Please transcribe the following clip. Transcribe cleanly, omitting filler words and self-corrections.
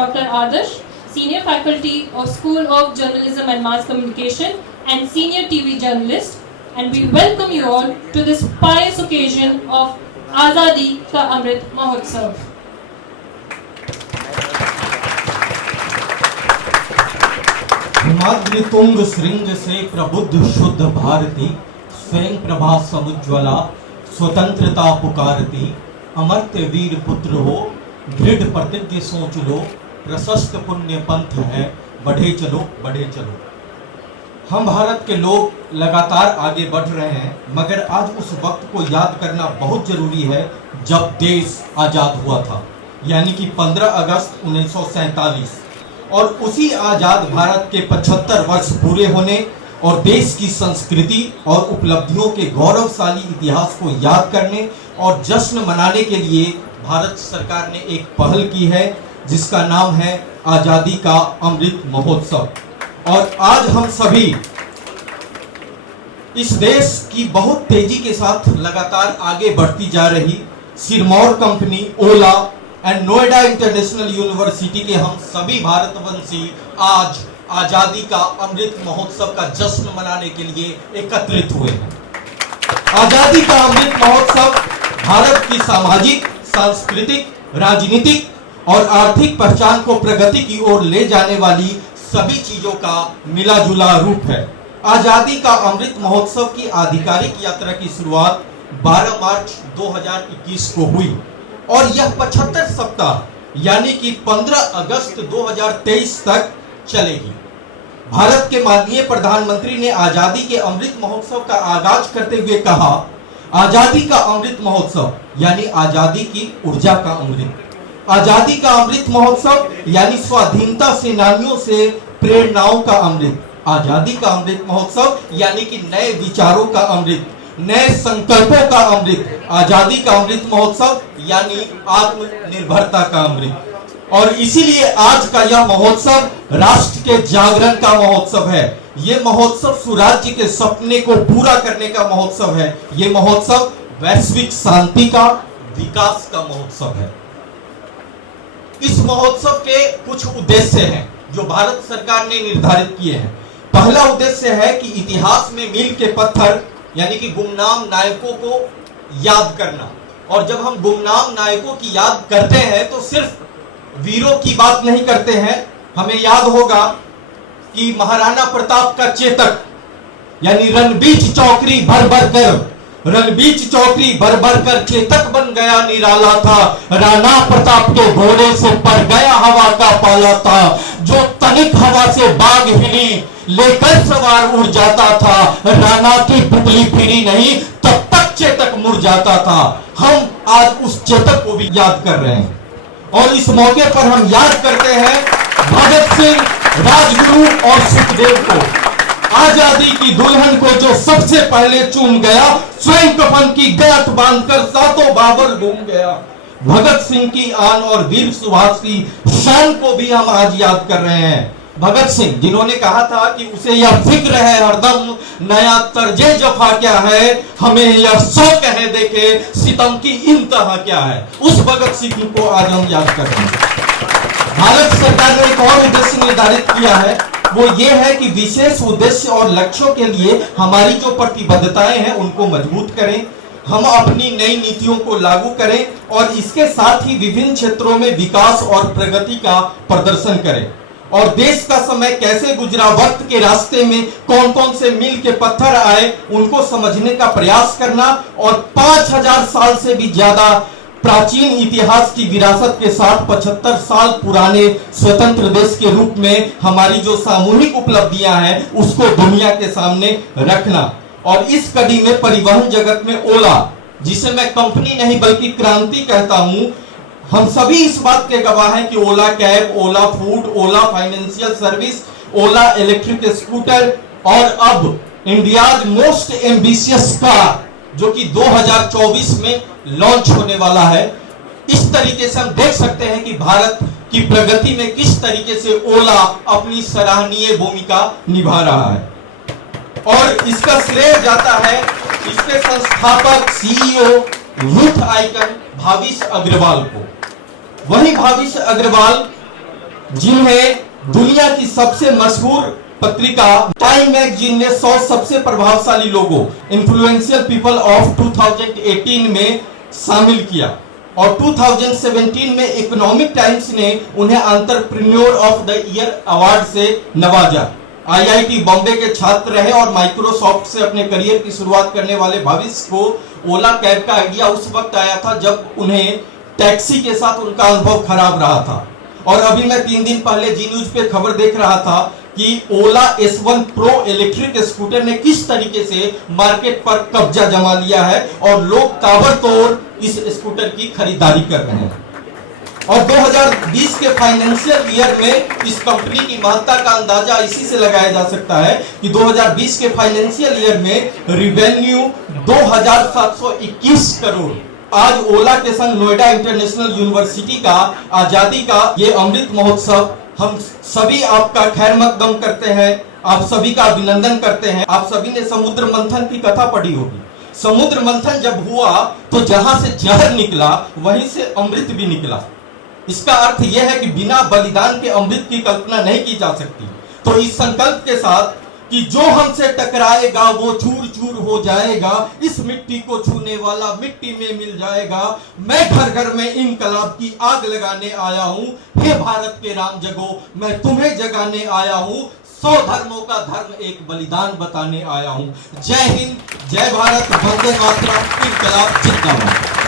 Dr. Adarsh, Senior Faculty of School of Journalism and Mass Communication and Senior TV Journalist, and we welcome you all to this pious occasion of Azadi Ka Amrit Mahotsav. Himadri तुंग श्रृंग से प्रबुद्ध शुद्ध भारती, स्वयं प्रभा समुज्ज्वला स्वतंत्रता पुकारती। अमर्त्य वीर पुत्र हो, दृढ़ प्रतिज्ञ सोच लो, प्रशस्त पुण्य पंथ है, बढ़े चलो बढ़े चलो। हम भारत के लोग लगातार आगे बढ़ रहे हैं, मगर आज उस वक्त को याद करना बहुत जरूरी है जब देश आजाद हुआ था, यानी कि 15 अगस्त 1947। और उसी आजाद भारत के 75 वर्ष पूरे होने और देश की संस्कृति और उपलब्धियों के गौरवशाली इतिहास को याद करने और जश्न मनाने के लिए भारत सरकार ने एक पहल की है, जिसका नाम है आजादी का अमृत महोत्सव। और आज हम सभी इस देश की बहुत तेजी के साथ लगातार आगे बढ़ती जा रही Sirmaur company, Ola and Noida international university के हम सभी भारतवंशी आज आजादी का अमृत महोत्सव का जश्न मनाने के लिए एकत्रित हुए हैं। आजादी का अमृत महोत्सव भारत की सामाजिक, सांस्कृतिक, राजनीतिक और आर्थिक पहचान को प्रगति की ओर ले जाने वाली सभी चीजों का मिला जुला रूप है। आजादी का अमृत महोत्सव की आधिकारिक यात्रा की शुरुआत 12 मार्च 2021 को हुई और यह 75 सप्ताह यानी कि 15 अगस्त 2023 तक चलेगी। भारत के माननीय प्रधानमंत्री ने आजादी के अमृत महोत्सव का आगाज करते हुए कहा, आजादी का अमृत महोत्सव यानी आजादी की ऊर्जा का अमृत। आजादी का अमृत महोत्सव यानी स्वाधीनता सेनानियों से प्रेरणाओं का अमृत। आजादी का अमृत महोत्सव यानी कि नए विचारों का अमृत, नए संकल्पों का अमृत। आजादी का अमृत महोत्सव यानी आत्मनिर्भरता का अमृत। और इसीलिए आज का यह महोत्सव राष्ट्र के जागरण का महोत्सव है। यह महोत्सव सुराज्य के सपने को पूरा करने का महोत्सव है। यह महोत्सव वैश्विक शांति का, विकास का महोत्सव है। इस महोत्सव के कुछ उद्देश्य हैं जो भारत सरकार ने निर्धारित किए हैं। पहला उद्देश्य है कि इतिहास में मील के पत्थर यानी कि गुमनाम नायकों को याद करना। और जब हम गुमनाम नायकों की याद करते हैं तो सिर्फ वीरों की बात नहीं करते हैं। हमें याद होगा कि महाराणा प्रताप का चेतक यानी रणबीच चौकरी भर भर कर, रणबीच चौकरी भर भर कर चेतक बन गया निराला था। राणा प्रताप के घोड़े से पड़ गया हवा का पाला था। जो तनिक हवा से बाग हिली लेकर सवार उड़ जाता था। राणा की पुतली फिरी नहीं तब तक चेतक मुड़ जाता था। हम आज उस चेतक को भी याद कर रहे हैं और इस मौके पर हम याद करते हैं भगत सिंह, राजगुरु और सुखदेव को, आजादी की दुल्हन को जो सबसे पहले चूम गया, स्वयं कफन की गांठ बांधकर सातों बाबर घूम गया। भगत सिंह की आन और वीर सुभाष की शान को भी हम आज याद कर रहे हैं। भगत सिंह जिन्होंने कहा था कि उसे यह फिक्र है हरदम, नया तर्जे जफा क्या है, हमें यह शौक है देखे सितम की इंतहा क्या है। उस भगत सिंह को आज हम याद कर रहे हैं। भारत सरकार ने एक और उद्देश्य निर्धारित किया है, वो ये है कि विशेष उद्देश्य और लक्ष्यों के लिए हमारी जो प्रतिबद्धताएं हैं उनको मजबूत करें, हम अपनी नई नीतियों को लागू करें और इसके साथ ही विभिन्न क्षेत्रों में विकास और प्रगति का प्रदर्शन करें। और देश का समय कैसे गुजरा, वक्त के रास्ते में कौन कौन से मील के पत्थर आए, उनको समझने का प्रयास करना और 5000 साल से भी ज्यादा प्राचीन इतिहास की विरासत के साथ 75 साल पुराने स्वतंत्र देश के रूप में हमारी जो सामूहिक उपलब्धियां हैं उसको दुनिया के सामने रखना। और इस कड़ी में परिवहन जगत में ओला, जिसे मैं कंपनी नहीं बल्कि क्रांति कहता हूं, हम सभी इस बात के गवाह हैं कि ओला कैब, ओला फूड, ओला फाइनेंशियल सर्विस, ओला इलेक्ट्रिक स्कूटर और अब इंडियाज मोस्ट एम्बिशियस कार जो कि 2024 में लॉन्च होने वाला है। इस तरीके से हम देख सकते हैं कि भारत की प्रगति में किस तरीके से ओला अपनी सराहनीय भूमिका निभा रहा है। और इसका श्रेय जाता है इसके संस्थापक CEO youth icon Bhavish Aggarwal को। वही भाविश अग्रवाल जिन्हें दुनिया की सबसे मशहूर पत्रिका टाइम मैगजीन ने 100 सबसे प्रभावशाली लोगों इन्फ्लुएंशियल पीपल ऑफ 2018 में शामिल किया और 2017 में इकोनॉमिक टाइम्स ने उन्हें entrepreneur of the year award से नवाजा। आईआईटी बॉम्बे के छात्र रहे और माइक्रोसॉफ्ट से अपने करियर की शुरुआत करने वाले भविष्य को ओला कैब का आइडिया उस वक्त आया था जब उन्हें टैक्सी के साथ उनका अनुभव खराब रहा था। और अभी मैं 3 दिन पहले जी न्यूज पे खबर देख रहा था कि ओला S1 प्रो इलेक्ट्रिक स्कूटर ने किस तरीके से मार्केट पर कब्जा जमा लिया है और लोग ताबड़तोड़ इस स्कूटर की खरीदारी कर रहे हैं। और 2020 के फाइनेंशियल ईयर में इस कंपनी की महत्ता का अंदाजा इसी से लगाया जा सकता है कि 2020 के फाइनेंशियल ईयर में रिवेन्यू 2721 करोड़। आज ओला के संग नोएडा इंटरनेशनल यूनिवर्सिटी का आजादी का ये अमृत महोत्सव हम सभी आपका खैर मकदम करते हैं, आप सभी का अभिनंदन करते हैं। आप सभी ने समुद्र मंथन की कथा पढ़ी होगी। समुद्र मंथन जब हुआ तो जहां से जहर निकला वहीं से अमृत भी निकला। इसका अर्थ यह है कि बिना बलिदान के अमृत की कल्पना नहीं की जा सकती। तो इस संकल्प के साथ कि जो हमसे टकराएगा वो चूर चूर हो जाएगा, इस मिट्टी को छूने वाला मिट्टी में मिल जाएगा। मैं घर घर में इनकलाब की आग लगाने आया हूं। हे भारत के राम जगो, मैं तुम्हें जगाने आया हूं। 100 धर्मों का धर्म एक बलिदान बताने आया हूं। जय हिंद, जय भारत, वंदे मातरम, इनकलाब जिंदाबाद।